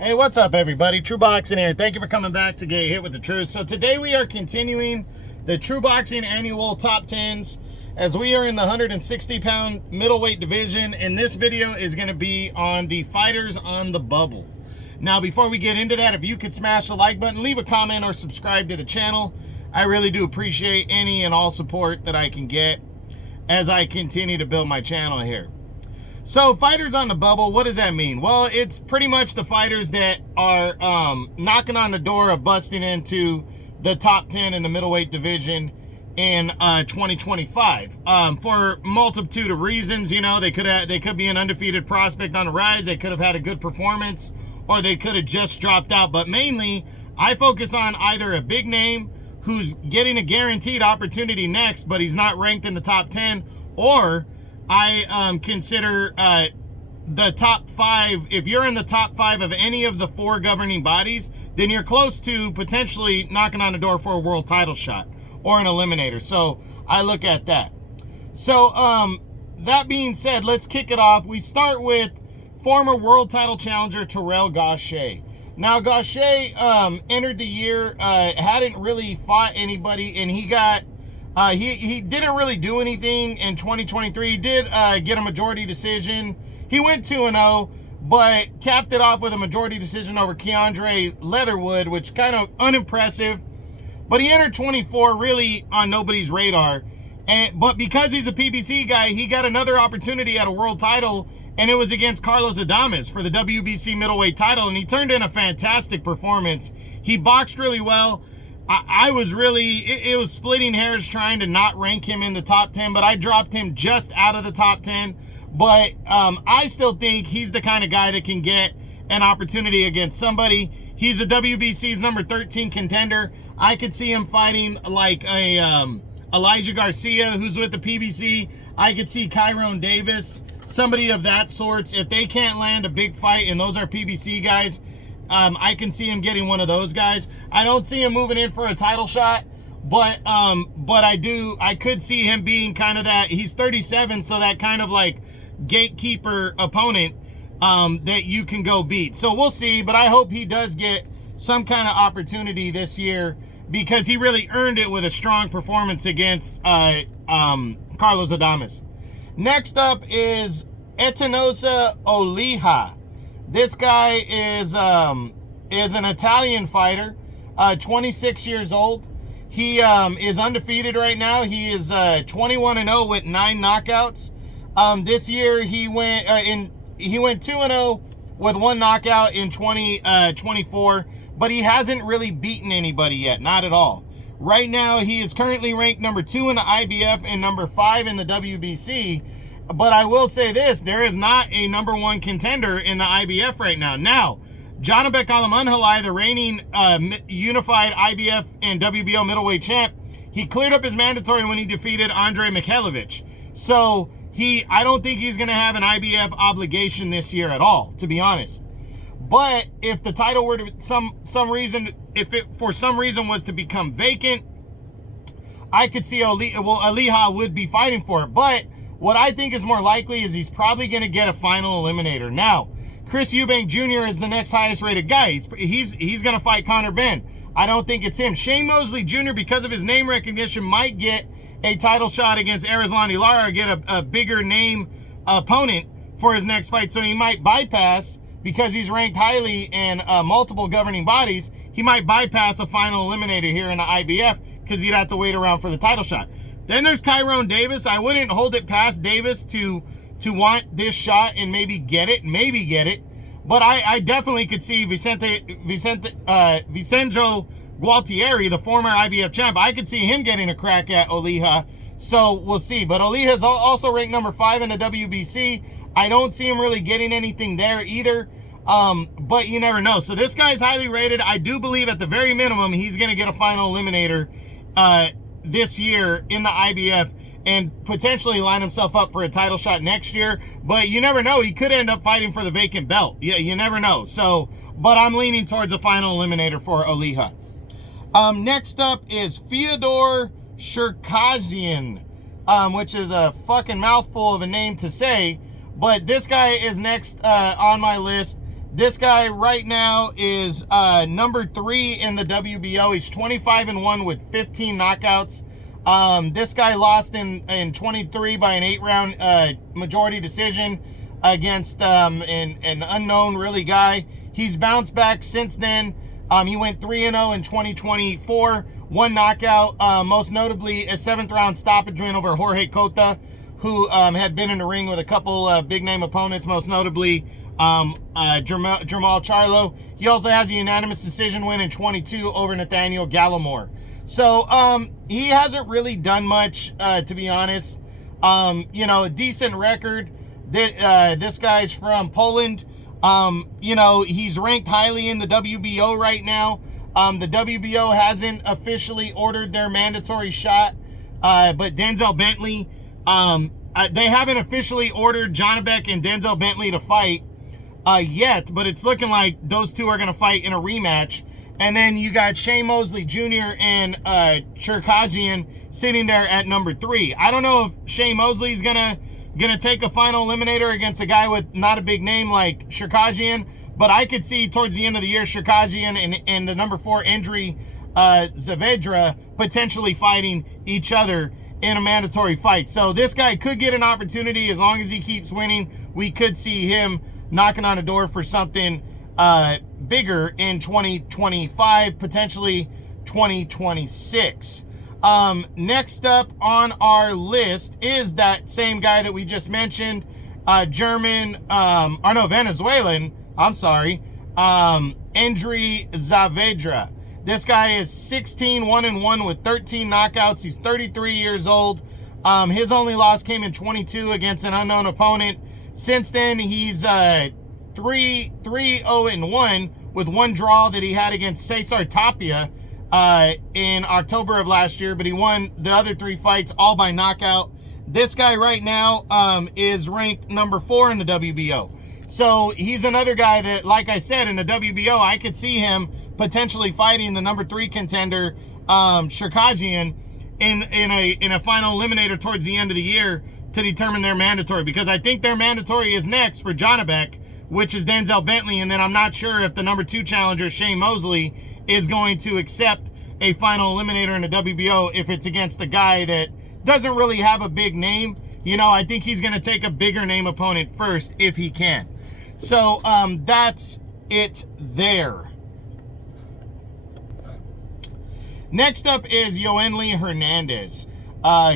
Hey, what's up, everybody? True Boxing here. Thank you for coming back to get hit with the truth. So today we are continuing the True Boxing annual top 10s as we are in the 160-pound middleweight division, and this video is going to be on the fighters on the bubble. Now, before we get into that, if you could smash the like button, leave a comment, or subscribe to the channel. I really do appreciate any and all support that I can get as I continue to build my channel here. So, fighters on the bubble, what does that mean? Well, it's pretty much the fighters that are knocking on the door of busting into the top 10 in the middleweight division in 2025. For a multitude of reasons, you know, they could be an undefeated prospect on the rise, they could have had a good performance, or they could have just dropped out. But mainly, I focus on either a big name who's getting a guaranteed opportunity next, but he's not ranked in the top 10, or I consider the top 5. If you're in the top 5 of any of the 4 governing bodies, then you're close to potentially knocking on the door for a world title shot or an eliminator. So I look at that. So that being said, let's kick it off. We start with former world title challenger Terrell Gausha. Now, Gausha entered the year, hadn't really fought anybody, and he got he didn't really do anything in 2023. He did get a majority decision. He went 2-0, but capped it off with a majority decision over Keandre Leatherwood, which kind of unimpressive. But he entered 24 really on nobody's radar. But because he's a PBC guy, he got another opportunity at a world title, and it was against Carlos Adames for the WBC middleweight title, and he turned in a fantastic performance. He boxed really well. I was really, it was splitting hairs trying to not rank him in the top 10, but I dropped him just out of the top 10. But I still think he's the kind of guy that can get an opportunity against somebody. He's a WBC's number 13 contender. I could see him fighting like a Elijah Garcia, who's with the PBC. I could see Kyron Davis, somebody of that sort. If they can't land a big fight, and those are PBC guys, I can see him getting one of those guys. I don't see him moving in for a title shot, but I could see him being kind of that. He's 37, so that kind of like gatekeeper opponent that you can go beat. So we'll see, but I hope he does get some kind of opportunity this year, because he really earned it with a strong performance against Carlos Adames. Next up is Etinosa Olija. This guy is an Italian fighter, 26 years old. He is undefeated right now. He is 21-0 with 9 knockouts. This year he went 2-0 with 1 knockout in 2024, but he hasn't really beaten anybody yet, not at all. Right now he is currently ranked number 2 in the IBF and number 5 in the WBC. But I will say this, there is not a number 1 contender in the IBF right now. Now, Janibek Alamanhalai, the reigning unified IBF and WBO middleweight champ, he cleared up his mandatory when he defeated Andre Mikhailovich. So I don't think he's going to have an IBF obligation this year at all, to be honest. But if the title were to for some reason was to become vacant, I could see Olija would be fighting for it. But what I think is more likely is he's probably going to get a final eliminator. Now, Chris Eubank Jr. is the next highest rated guy. He's going to fight Conor Benn. I don't think it's him. Shane Mosley Jr., because of his name recognition, might get a title shot against Arizlani Lara, get a bigger name opponent for his next fight. So he might bypass, because he's ranked highly in multiple governing bodies, he might bypass a final eliminator here in the IBF, because he'd have to wait around for the title shot. Then there's Kyron Davis. I wouldn't hold it past Davis to want this shot and maybe get it. But I definitely could see Vincenzo Gualtieri, the former IBF champ. I could see him getting a crack at Olija. So we'll see. But Olija is also ranked number 5 in the WBC. I don't see him really getting anything there either. But you never know. So this guy's highly rated. I do believe at the very minimum he's going to get a final eliminator this year in the IBF and potentially line himself up for a title shot next year. But you never know. He could end up fighting for the vacant belt. Yeah, you never know. So, but I'm leaning towards a final eliminator for Olija. Next up is Fyodor Shirkazian, which is a fucking mouthful of a name to say. But this guy is next on my list. This guy right now is number 3 in the WBO. He's 25-1 with 15 knockouts. This guy lost in 23 by an 8-round majority decision against an unknown really guy. He's bounced back since then. He went 3-0 in 2024, 1 knockout, most notably a 7th-round stoppage win over Jorge Cota, who had been in the ring with a couple big-name opponents, most notably Jamal Charlo. He also has a unanimous decision win in 22 over Nathaniel Gallimore. So he hasn't really done much, to be honest. You know, a decent record. This guy's from Poland. You know, he's ranked highly in the WBO right now. The WBO hasn't officially ordered their mandatory shot, but Denzel Bentley, they haven't officially ordered Janibek and Denzel Bentley to fight yet, but it's looking like those two are going to fight in a rematch. And then you got Shane Mosley Jr. and Cherkazian sitting there at number 3. I don't know if Shane Mosley's gonna take a final eliminator against a guy with not a big name like Cherkazian, but I could see towards the end of the year Cherkazian and the number 4 Endry Saavedra potentially fighting each other in a mandatory fight. So this guy could get an opportunity as long as he keeps winning. We could see him knocking on a door for something bigger in 2025, potentially 2026. Next up on our list is that same guy that we just mentioned, Venezuelan, Endry Saavedra. This guy is 16-1-1 with 13 knockouts. He's 33 years old. His only loss came in 22 against an unknown opponent. Since then, he's 3-0-1 with 1 draw that he had against Cesar Tapia in October of last year, but he won the other 3 fights all by knockout. This guy right now is ranked number 4 in the WBO. So he's another guy that, like I said, in the WBO, I could see him potentially fighting the number 3 contender, Cherkazian, in a final eliminator towards the end of the year to determine their mandatory, because I think their mandatory is next for Janibek, which is Denzel Bentley, and then I'm not sure if the number 2 challenger, Shane Mosley, is going to accept a final eliminator in the WBO if it's against a guy that doesn't really have a big name. You know, I think he's going to take a bigger name opponent first if he can. So that's it there. Next up is Yoenli Hernandez.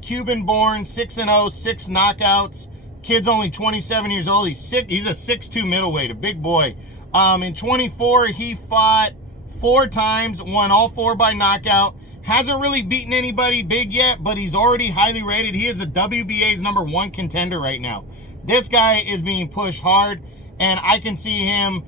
Cuban-born, 6-0, 6 knockouts. Kid's only 27 years old. He's a 6'2 middleweight, a big boy. In 24, he fought 4 times, won all 4 by knockout. Hasn't really beaten anybody big yet, but he's already highly rated. He is a WBA's number 1 contender right now. This guy is being pushed hard, and I can see him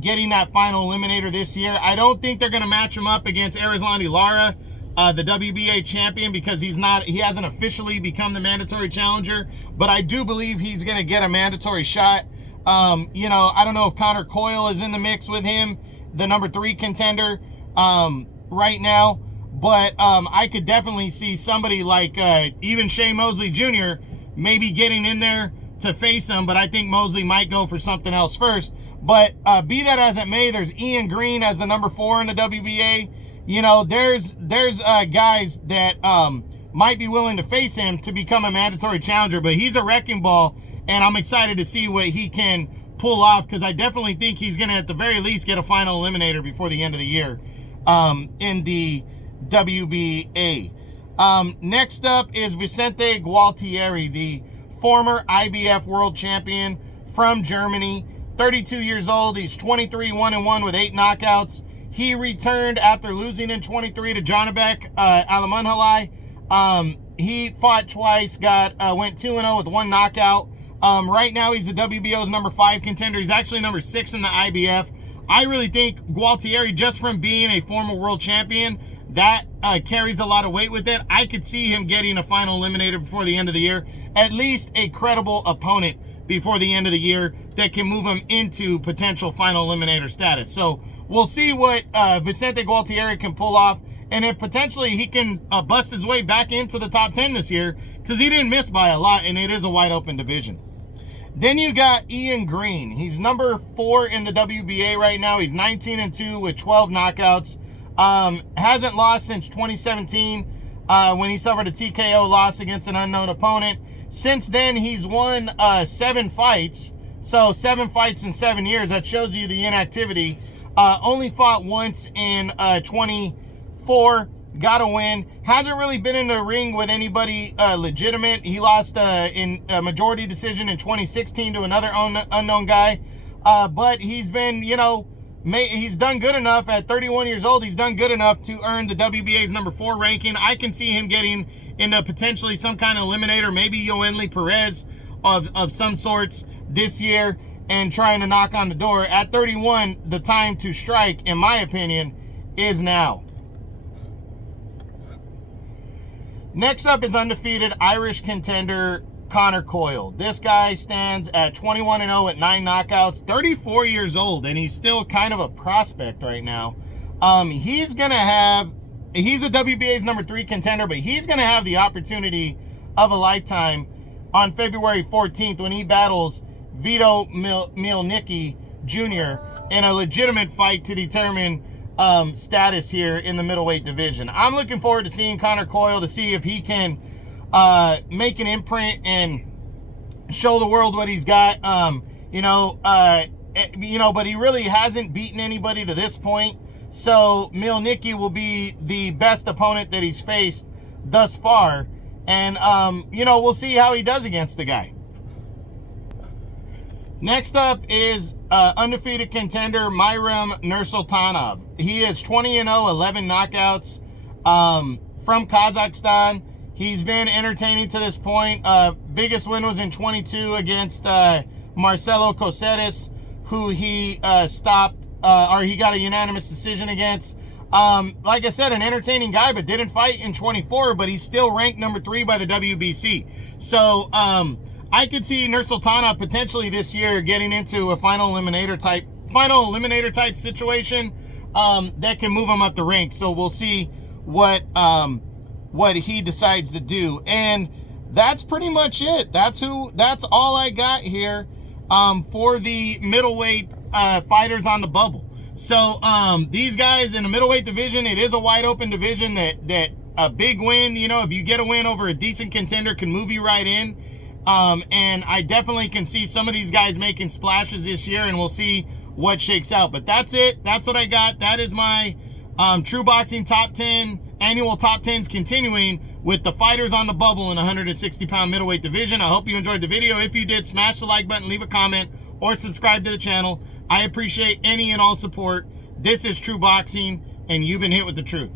getting that final eliminator this year. I don't think they're going to match him up against Erislandy Lara, the WBA champion, because he hasn't officially become the mandatory challenger, but I do believe he's going to get a mandatory shot. You know, I don't know if Connor Coyle is in the mix with him, the number 3 contender right now, but I could definitely see somebody like even Shane Mosley Jr. maybe getting in there to face him, but I think Mosley might go for something else first. But be that as it may, there's Ian Green as the number 4 in the WBA. You know, there's guys that might be willing to face him to become a mandatory challenger, but he's a wrecking ball, and I'm excited to see what he can pull off, because I definitely think he's going to, at the very least, get a final eliminator before the end of the year in the WBA. Next up is Vicente Gualtieri, the former IBF world champion from Germany, 32 years old. He's 23-1-1 with 8 knockouts. He returned after losing in 23 to Janibek Alamanhalai. He fought twice, went 2-0 with 1 knockout. Right now, he's the WBO's number 5 contender. He's actually number 6 in the IBF. I really think Gualtieri, just from being a former world champion, that carries a lot of weight with it. I could see him getting a final eliminator before the end of the year, at least a credible opponent before the end of the year that can move him into potential final eliminator status. So we'll see what Vicente Gualtieri can pull off, and if potentially he can bust his way back into the top 10 this year, because he didn't miss by a lot, and it is a wide open division. Then you got Ian Green. He's number 4 in the WBA right now. He's 19-2 with 12 knockouts. Hasn't lost since 2017 when he suffered a TKO loss against an unknown opponent. Since then, he's won 7 fights. So 7 fights in 7 years. That shows you the inactivity. Only fought once in 24. Got a win. Hasn't really been in the ring with anybody legitimate. He lost in a majority decision in 2016 to another unknown guy. But he's been, you know, he's done good enough at 31 years old. He's done good enough to earn the WBA's number 4 ranking. I can see him getting into potentially some kind of eliminator, maybe Yoenli Perez of some sorts this year, and trying to knock on the door. At 31, the time to strike, in my opinion, is now. Next up is undefeated Irish contender Connor Coyle. This guy stands at 21-0 at 9 knockouts, 34 years old, and he's still kind of a prospect right now. He's a WBA's number 3 contender, but he's going to have the opportunity of a lifetime on February 14th when he battles Vito Mielnicki Jr. in a legitimate fight to determine status here in the middleweight division. I'm looking forward to seeing Connor Coyle to see if he can make an imprint and show the world what he's got. But he really hasn't beaten anybody to this point. So Mielnicki will be the best opponent that he's faced thus far. And, we'll see how he does against the guy. Next up is undefeated contender Mayram Nursultanov. He is 20-0, 11 knockouts from Kazakhstan. He's been entertaining to this point. Biggest win was in 22 against Marcelo Cosetes, who he stopped, or he got a unanimous decision against. Like I said, an entertaining guy, but didn't fight in 24, but he's still ranked number 3 by the WBC. So, I could see Nursultanov potentially this year getting into a final eliminator type situation that can move him up the ranks. So we'll see what he decides to do. And that's pretty much it. That's all I got here for the middleweight fighters on the bubble. So these guys in the middleweight division, it is a wide open division that a big win, if you get a win over a decent contender, can move you right in. And I definitely can see some of these guys making splashes this year, and we'll see what shakes out. But that's it. That's what I got. That is my True Boxing Top 10, annual Top 10s, continuing with the fighters on the bubble in the 160-pound middleweight division. I hope you enjoyed the video. If you did, smash the like button, leave a comment, or subscribe to the channel. I appreciate any and all support. This is True Boxing, and you've been hit with the truth.